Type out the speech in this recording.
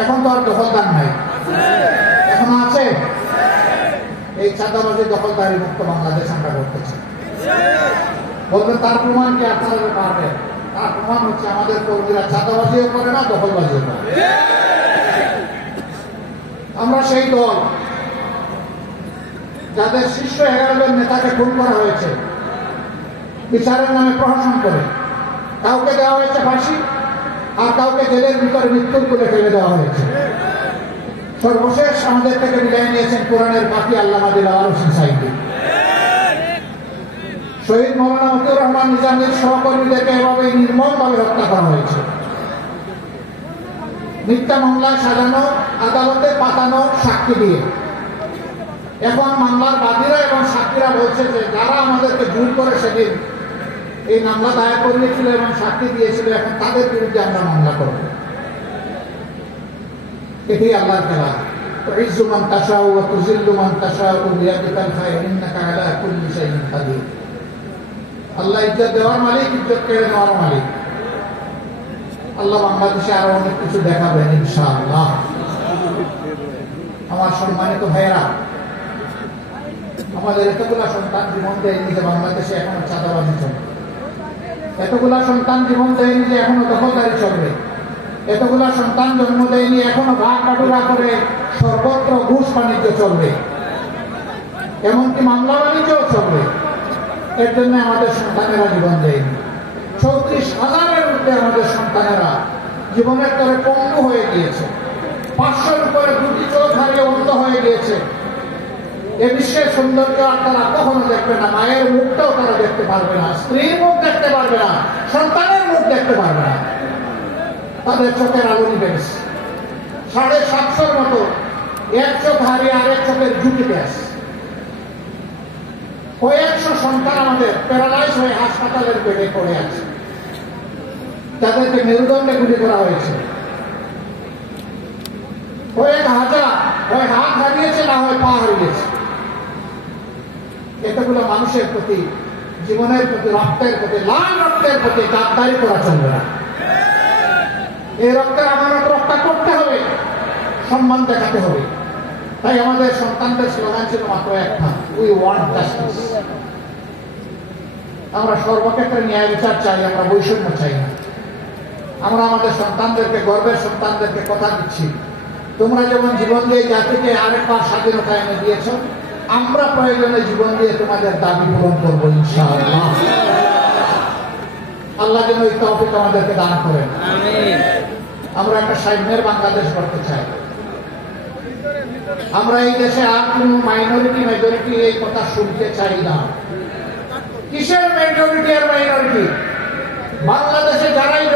এখন তো আর দখলদার নাই, এখন আছে। এই চাঁদাবাজি দখলদারি মুক্ত বাংলাদেশ আমরা করতে চাই। বলবেন তার প্রমাণ কি? আপনারা পারবেন। তার প্রমাণ হচ্ছে আমাদের কর্মীরা চাঁদাবাজিও করে না, দখলবাজিও করে। আমরা সেই দল যাদের শীর্ষ 11 জন নেতাকে খুন করা হয়েছে বিচারের নামে প্রহসন করে। কাউকে দেওয়া হয়েছে ফাঁসি, আর কাউকে জেলের ভিতরে মৃত্যুর কোলে ফেলে দেওয়া হয়েছে। সর্বশেষ আমাদের থেকে বিদায় নিয়েছেন কোরআনের পাখি আল্লামা দিলওয়ার হোসেন সাঈদী। শহীদ মওলানা মতিউর রহমান নিজামীর সহকর্মীদেরকে এভাবে নির্মমভাবে হত্যা করা হয়েছে। মিথ্যা মামলায় সাজানো, আদালতে পাতানো সাক্ষী দিয়ে। এখন মামলার বাদীরা এবং সাক্ষীরা বলছে যে যারা আমাদেরকে জোর করে সেদিন এই মামলা দায়ের করিয়েছিল এবং সাক্ষী দিয়েছিল, এখন তাদের বিরুদ্ধে আমরা মামলা করব। এটি আল্লাহর খেলা। তুইজ্জু মান তাশাউ ওয়া তুযিল্লু মান তাশাউ বিয়াদিকাল খায়র ইন্নাকা আলা কুল্লি শাইইন কাদির। আল্লাহ ইজ্জত দেওয়ার মালিক, ইজ্জত কেড়ে নেওয়ার মালিক। আল্লাহ বাংলাদেশে আরো অনেক কিছু দেখাবেন ইনশাআল্লাহ। আমার সম্মানিত ভাইয়েরা, আমাদের এতগুলা সন্তান জীবন দেয়নি যে বাংলাদেশে এখনো চাঁদাবাজি চলবে। এতগুলা সন্তান জীবন দেয়নি যে এখনো দখলদারি চলবে। এতগুলা সন্তান জন্ম দেয়নি এখনো ভাগ বাটুরা করে সর্বত্র ঘুষ বাণিজ্য চলবে, এমনকি মামলা বাণিজ্যও চলবে। এর জন্য আমাদের সন্তানেরা জীবন দেয়নি। 34,000-এর মধ্যে আমাদের সন্তানেরা জীবনের তরে পঙ্গু হয়ে গিয়েছে। 500-র উপরে দুটি চোখ হারিয়ে অন্ধ হয়ে গিয়েছে। এ বিশ্বের সৌন্দর্য আর তারা কখনো দেখবে না। মায়ের মুখটাও তারা দেখতে পারবে না, স্ত্রীর মুখ দেখতে পারবে না, সন্তানের মুখ দেখতে পারবে না। তাদের চোখের আলো নিভে গেছে। 750-র মতো এক চোখ হারিয়ে আরেক চোখের ঝুঁকিতে আছে। কয়েকশো সন্তান আমাদের প্যারালাইজ হয়ে হাসপাতালের বেডে পড়ে আছে, যাদেরকে মেরুদণ্ডে গুলি করা হয়েছে। কয়েক হাজার হয় হাত হারিয়েছে, না হয় পা হারিয়েছে। এতগুলো মানুষের প্রতি, জীবনের প্রতি, রক্তের প্রতি, লাল রক্তের প্রতি গাদ্দারি করা চলবে না। এই রক্তের আমানত রক্ষা করতে হবে, সম্মান দেখাতে হবে। তাই আমাদের সন্তানদের স্লোগান ছিল মাত্র একটা, উই ওয়ান্ট জাস্টিস। আমরা সর্বক্ষেত্রে ন্যায় বিচার চাই, আমরা বৈষম্য চাই না। আমরা আমাদের সন্তানদেরকে, গর্বের সন্তানদেরকে কথা দিচ্ছি, তোমরা যেমন জীবন দিয়ে জাতিকে আরেকবার স্বাধীনতা এনে দিয়েছ, আমরা প্রয়োজনে জীবন দিয়ে তোমাদের দাবি পূরণ করবো ইনশাআল্লাহ। আল্লাহ যেন এই তৌফিক আমাদেরকে দান করেন। আমরা একটা সাম্যের বাংলাদেশ করতে চাই। আমরা এই দেশে আর কোন মাইনরিটি মেজরিটি এই কথা শুনতে চাই না। কিসের মেজরিটি আর মাইনরিটি? বাংলাদেশে যারাই